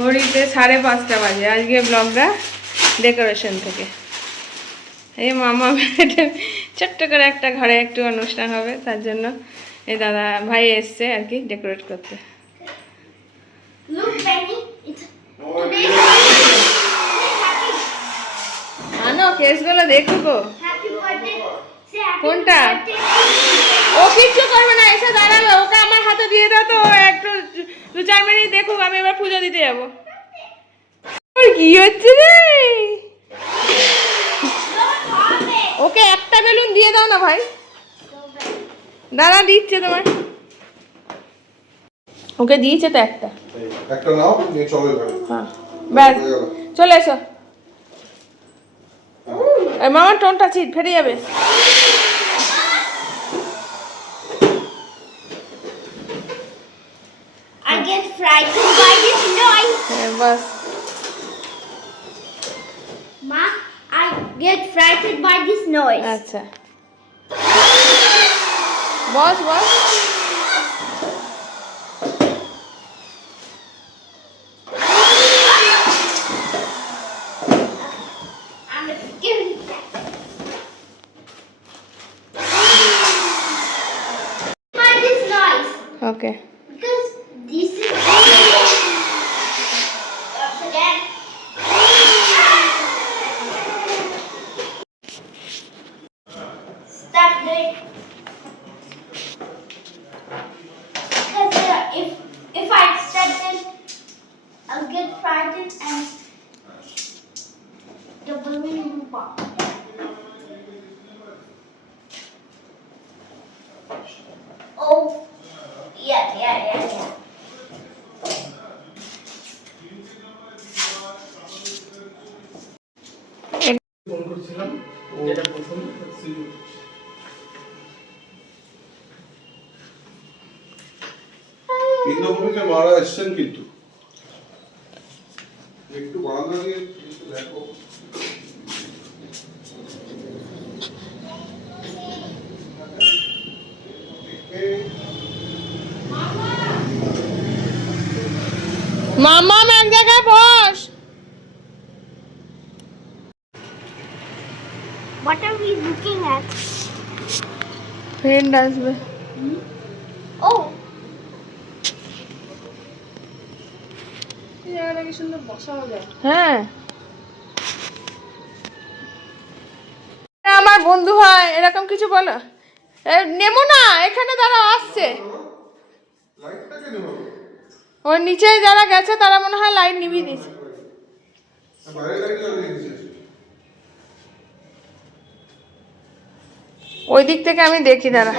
ঘড়িতে 5:30 বাজে। আজকে ব্লগটা ডেকোরেশন থেকে। এই মামা ছোট্ট করে একটা ঘরে একটু অনুষ্ঠান হবে, তার জন্য এই দাদা ভাই এসছে আর কি ডেকোরেট করতে। আনো কেসগুলো দেখবো। কোনটা? ও কিচ্ছু করবে না, এসে দাঁড়াবে। ওকে আমার হাতে দিয়ে দাও তো, একটু 2-4 মিনিট দেখুক, আমি এবার পুজো দিতে যাবো। কি হচ্ছে রে? ওকে একটা বেলুন দিয়ে দাও না ভাই। দাদা দিচ্ছে তোমার, ওকে দিয়েছে তো একটা। একটা নাও, নিয়ে চলো এবারে। হ্যাঁ ব্যাস, চলে এসো। মামার টোনটা চিট ফেটে যাবে। I get frightened by this noise. Bus Ma, I get frightened by this noise. আচ্ছা বস বস। I'm a scared cat. Why this noise? Okay Because this is again. Stop doing. Because if I stop this, I'll get frightened and the balloon will pop. Oh, yeah. Phone করছিলাম, যেটা প্রথম ইন্দ্রভূমিতে মারা এসছেন, কিন্তু একটু বারান্দা দিয়ে দেখো। মামা এক জায়গায় বস। What are we looking at? Friend আসবে। Oh, হ্যাঁ আমার বন্ধু হয় এরকম কিছু বলো। নেমো না, এখানে যারা আসছে লাইটটাকে নেবো, ওর নিচে যারা গেছে তারা মনে হয় লাইট নিভিয়ে দিয়েছে। বাইরে লাইট জ্বালিয়ে দিয়েছে। ওই দিক থেকে আমি দেখি দাঁড়া।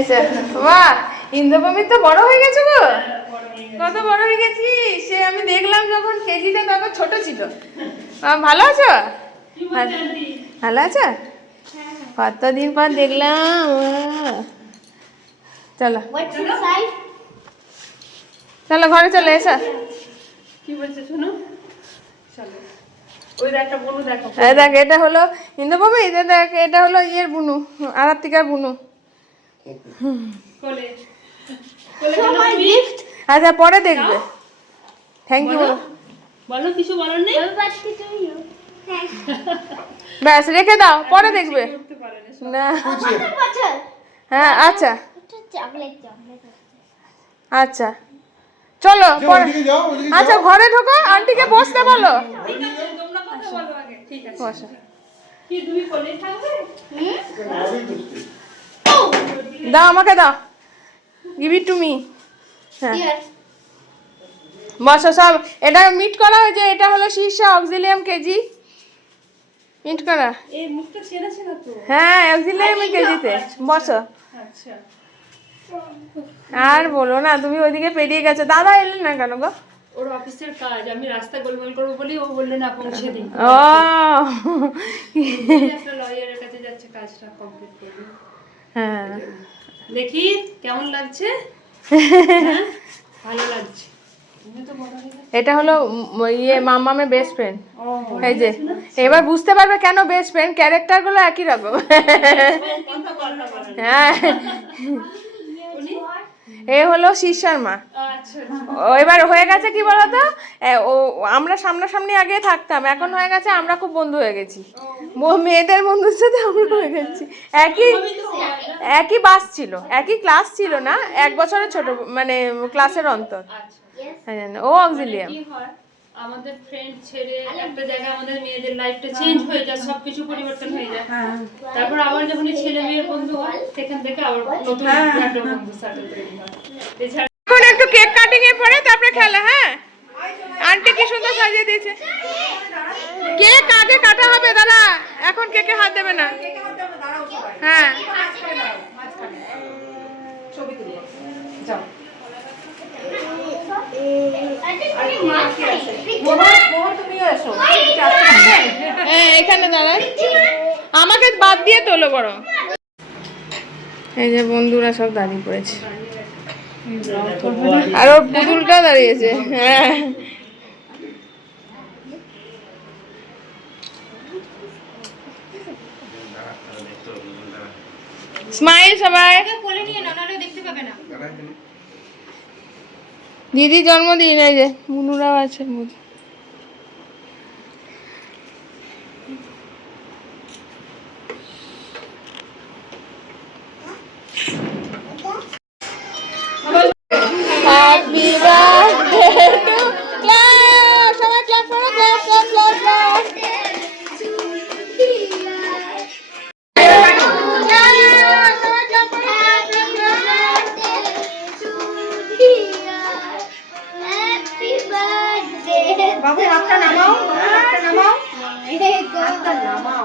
এসে বাহ, ইন্দ্রভূমি তো বড় হয়ে গেছে গো। কত বড় হয়ে গেছি সে আমি দেখলাম যখন কেজিতে, তখন ছোট ছিল। ভালো আছো? ভালো আছো? কতদিন পর দেখলাম। চলো what's inside? চলো ঘরে চলে এসো। কি বলছে শুনো, চলো। ওই একটা বনু দেখো, এই দেখ, এটা হলো ইন্দ্রভূমি, দেখ এটা হলো ইয়ের বুনু, আরাত্তিকার বুনু। কোলে So my gift. আচ্ছা পরে দেখবে। থ্যাংক ইউ বলো। বলো, কিছু বলার নেই। Everybody to you. Thanks. ব্যাস রেখে দাও, পরে দেখবে। করতে পারে না। না Butter. হ্যাঁ আচ্ছা Chocolate. আচ্ছা চলো পরে। ওইদিকে যাও, ওইদিকে আচ্ছা ঘরে ঢোকো, আন্টিকে বসতে বলো। ঠিক আছে, তোমরা কথা বলো আগে। ঠিক আছে, বসো। কি তুমি কোলে থাকবে? Oh, দাও আমাকে দাও, গিভ ইট টু মি। হ্যাঁ yes. বসো সব। এটা মিট করা হয়েছে, এটা হলো শীর্ষা অক্সিলিয়াম কেজি মিট করা। এই মুখটা চেনা চেনা তো। হ্যাঁ অক্সিলিয়াম কেজিতে। বসো। আচ্ছা, আর বলো না, তুমি ওইদিকে পেরিয়ে গেছো। দাদা এলেন না কেন গো? ওর অফিসের কাজ, আমি রাস্তা গোলমাল করবো বলি ও বললে না পৌঁছে দিই। ও একটা লয়ারের কাছে যাচ্ছে, কাজটা কমপ্লিট করবে। হ্যাঁ দেখি কেমন লাগছে। হ্যাঁ, ভালো লাগছে। তুমি তো বড় হয়ে গেছো। এটা হলো ইয়ে মামামের বেস্ট ফ্রেন্ড। ও, এই যে এবার বুঝতে পারবে কেন বেস্ট ফ্রেন্ড, ক্যারেক্টার গুলো একই রকম। কথা বলা হ্যাঁ উনি এ হলো শীর্ষার মা। আচ্ছা ও এবার হয়ে গেছে কি বলতো, ও আমরা সামনাসামনি আগে থাকতাম, এখন হয়ে গেছে আমরা খুব বন্ধু হয়ে গেছি, মেয়েদের বন্ধুর সাথে আমরা হয়ে গেছি। একই বাস ছিল, একই ক্লাস ছিল না, 1 বছরের ছোট, মানে ক্লাসের অন্তর। হ্যাঁ, ও অক্সিলিয়াম। কি হয় আমাদের ফ্রেন্ড ছেড়ে একটা জায়গায় আমাদের মেয়েদের লাইফটা চেঞ্জ হয়ে যায়, সবকিছু পরিবর্তন হয়ে যায়। তারপর আবার যখন এই ছেলে মেয়ের বন্ধু হয় সেখান থেকে আবার নতুন একটা বন্ধু সাথে তৈরি হয়। এছাড়া এখন একটু কেক কাটিং এর পরে তারপরে খেলা। হ্যাঁ, আন্টি কি সুন্দর সাজিয়ে দিয়েছে। কেক আগে কাটা হবে, দাদা এখন কেকে হাত দেবে না। হ্যাঁ, এখানে দাঁড়ান, আমাকে বাদ দিয়ে তোলো বড়। এই যে বন্ধুরা সব দাঁড়িয়ে পড়েছে, আর ওর পুতুলটা দাঁড়িয়েছে। হ্যাঁ, স্মাইল সবাই। দিদি জন্মদিন, এই যে মুনুরাও আছে। হ্যাপি বার্থডে টু, ক্লাস সবাই ক্লাস করো, ক্লাস ক্লাস ক্লাস ক্লাস। বাবু হাতটা নামাও, হাতটা নামাও, হাতটা নামাও।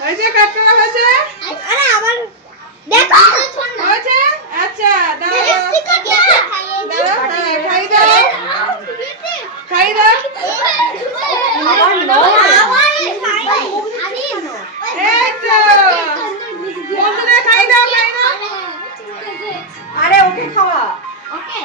হয়েছে, কাট করা হয়েছে। আরে আবার দেখো হয়েছে, আচ্ছা দাঁড়াও দাঁড়াও, হ্যাঁ খাই দাও, খাই দাও। এই তো বন্ধুদের খাই দাও, খাই দাও। আরে ওকে খাওয়া, ওকে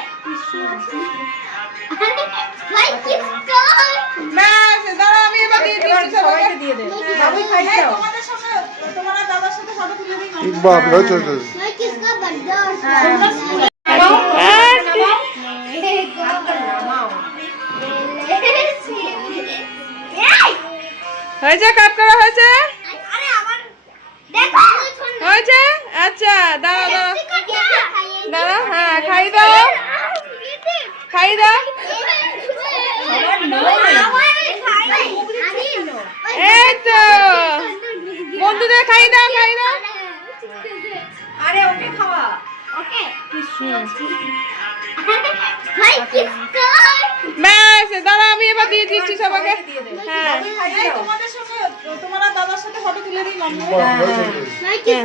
ভাই কিস কর। ব্যাস, দাঁড়াও আমি এবার দিয়ে দিচ্ছি সবাইকে। দিয়ে দে বাবু খাই দাও। তোমাদের সাথে, তোমার দাদার সাথে ফটো তুলে দিই। বাপ রে, চল চল। ভাই কিসকা बर्थडे और হয়েছে, কাট করা হয়েছে। আরে আবার দেখো হয়েছে, আচ্ছা দাঁড়াও দাঁড়াও দাঁড়াও, হ্যাঁ খাই দাও, খাই দাও। এই তো বন্ধুদের খাই দাও, খাই দাও। আরে ওকে খাওয়া, ওকে ভাই কিসকা। ব্যাস, দাঁড়াও আমি এবার দিয়ে দিচ্ছি সবাইকে। হ্যাঁ, তোমাদের সঙ্গে তোমার দাদার সাথে ফটো তুলে দিই মাম্মু। বাপ রে, চল চল। ভাই কিস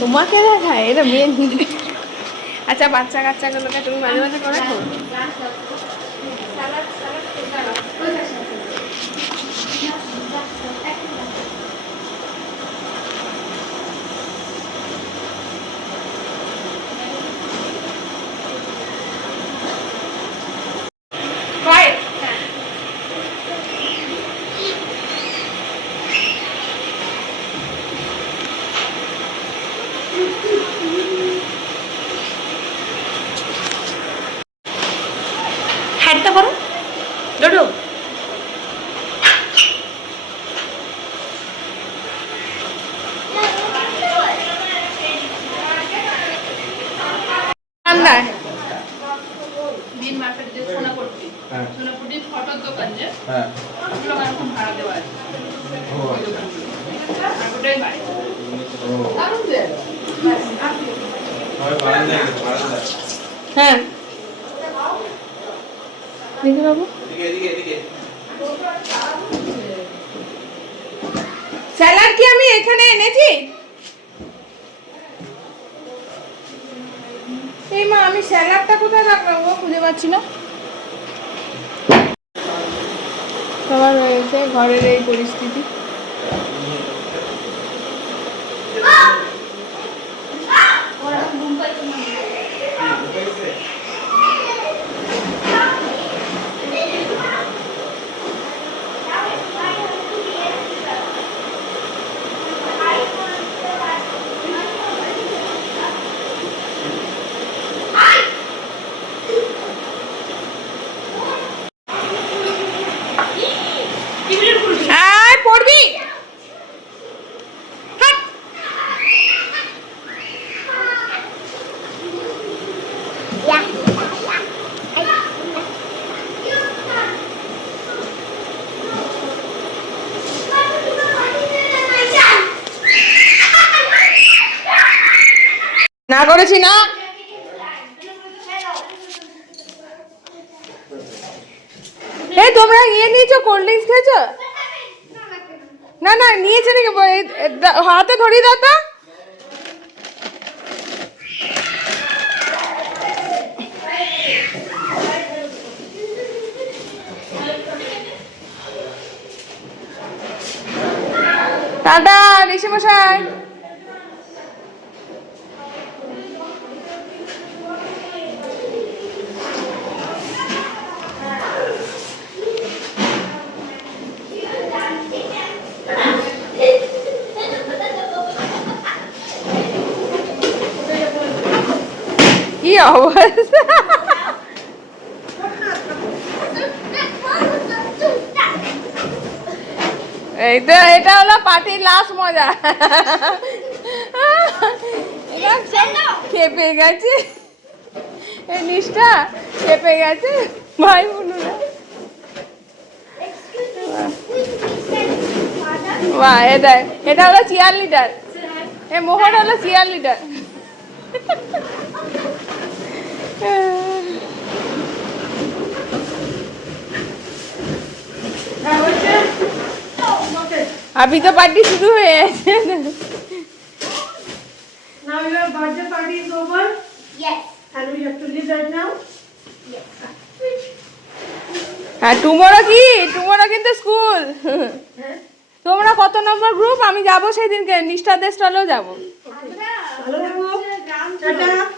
তোমাকে দেখায় এটা মেন। আচ্ছা বাচ্চা কাচ্চাগুলোকে তুমি মাঝে মাঝে করে তো। হাতটা করো ডোডো। ঠান্ডায় বিন মার্কেট যে সোনাপট্টি, সোনাপট্টির ফটোর দোকান যে, হ্যাঁ, ওগুলো আমার এখন ভাড়া দেওয়া আছে। ও আচ্ছা। আর ওটাই বাড়ি। ও দারুণ যে। হয় বারান্দায় গেছে, বারান্দায়। হ্যাঁ দেখি বাবু, এদিকে এদিকে এদিকে। স্যালাড কি আমি এখানে এনেছি? এই মা, আমি স্যালাডটা কোথায় রাখলাম গো, খুঁজে পাচ্ছি না। সবার রয়েছে ঘরের এই পরিস্থিতি। না করেছি না। এই তোমরা ইয়ে নিয়েছো, কোল্ড ড্রিঙ্কস খেয়েছো? না না নিয়েছে নাকি, হাতে ধরিয়ে দাও তো। টাটা ঋষি মশাই। কি অবস্থা! এই তো এটা হলো পার্টির লাস্ট মজা। খেপে গেছে এই নিষ্ঠা, খেপে গেছে ভাই বোনেরা। বাহ, এটা হলো চিয়ার লিডার, এই মোহন হলো চিয়ার লিডার। अभी तो पार्टी शुरू हुई है। Now your birthday party is over Yes. and we have to leave right now. হ্যাঁ টুমোরো কি, টুমোরো কিন্তু স্কুল। তোমরা কত নম্বর গ্রুপ? আমি যাবো সেই দিনকে, নিষ্ঠাদের স্টলেও যাবো। Hello, Tata.